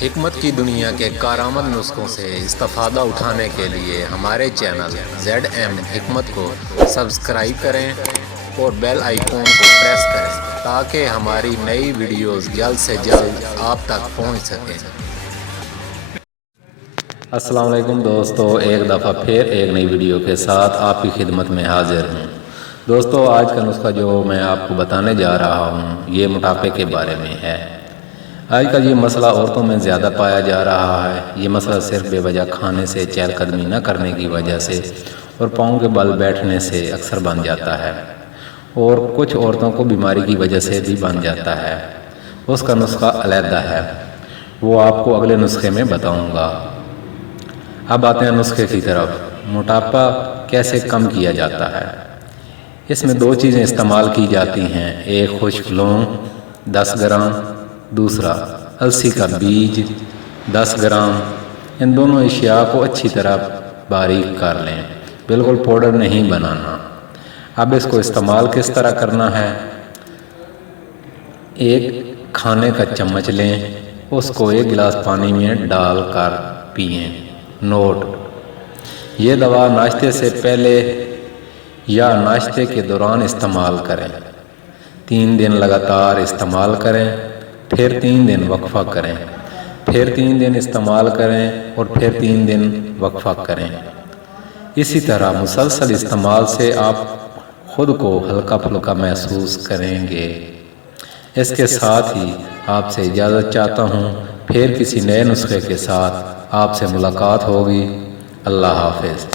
حکمت کی دنیا کے کارآمد نسخوں سے استفادہ اٹھانے کے لیے ہمارے چینل ZM حکمت کو سبسکرائب کریں اور بیل آئیکن کو پریس کریں تاکہ ہماری نئی ویڈیوز جلد سے جلد آپ تک پہنچ سکیں۔ السلام علیکم دوستو، ایک دفعہ پھر ایک نئی ویڈیو کے ساتھ آپ کی خدمت میں حاضر ہوں۔ دوستو، آج کا نسخہ جو میں آپ کو بتانے جا رہا ہوں یہ موٹاپے کے بارے میں ہے۔ آج کل یہ مسئلہ عورتوں میں زیادہ پایا جا رہا ہے۔ یہ مسئلہ صرف بے وجہ کھانے سے، چہل قدمی نہ کرنے کی وجہ سے اور پاؤں کے بل بیٹھنے سے اکثر بن جاتا ہے، اور کچھ عورتوں کو بیماری کی وجہ سے بھی بن جاتا ہے۔ اس کا نسخہ علیحدہ ہے، وہ آپ کو اگلے نسخے میں بتاؤں گا۔ اب آتے ہیں نسخے کی طرف۔ موٹاپا کیسے کم کیا جاتا ہے؟ اس میں دو چیزیں استعمال کی جاتی ہیں، ایک خشک لونگ 10 گرام، دوسرا السی کا بیج 10 گرام۔ ان دونوں اشیاء کو اچھی طرح باریک کر لیں، بالکل پاؤڈر نہیں بنانا۔ اب اس کو استعمال کس طرح کرنا ہے؟ ایک کھانے کا چمچ لیں، اس کو 1 گلاس پانی میں ڈال کر پئیں۔ نوٹ: یہ دوا ناشتے سے پہلے یا ناشتے کے دوران استعمال کریں۔ 3 دن لگاتار استعمال کریں، پھر 3 دن وقفہ کریں، پھر 3 دن استعمال کریں اور پھر 3 دن وقفہ کریں۔ اسی طرح مسلسل استعمال سے آپ خود کو ہلکا پھلکا محسوس کریں گے۔ اس کے ساتھ ہی آپ سے اجازت چاہتا ہوں، پھر کسی نئے نسخے کے ساتھ آپ سے ملاقات ہوگی۔ اللہ حافظ۔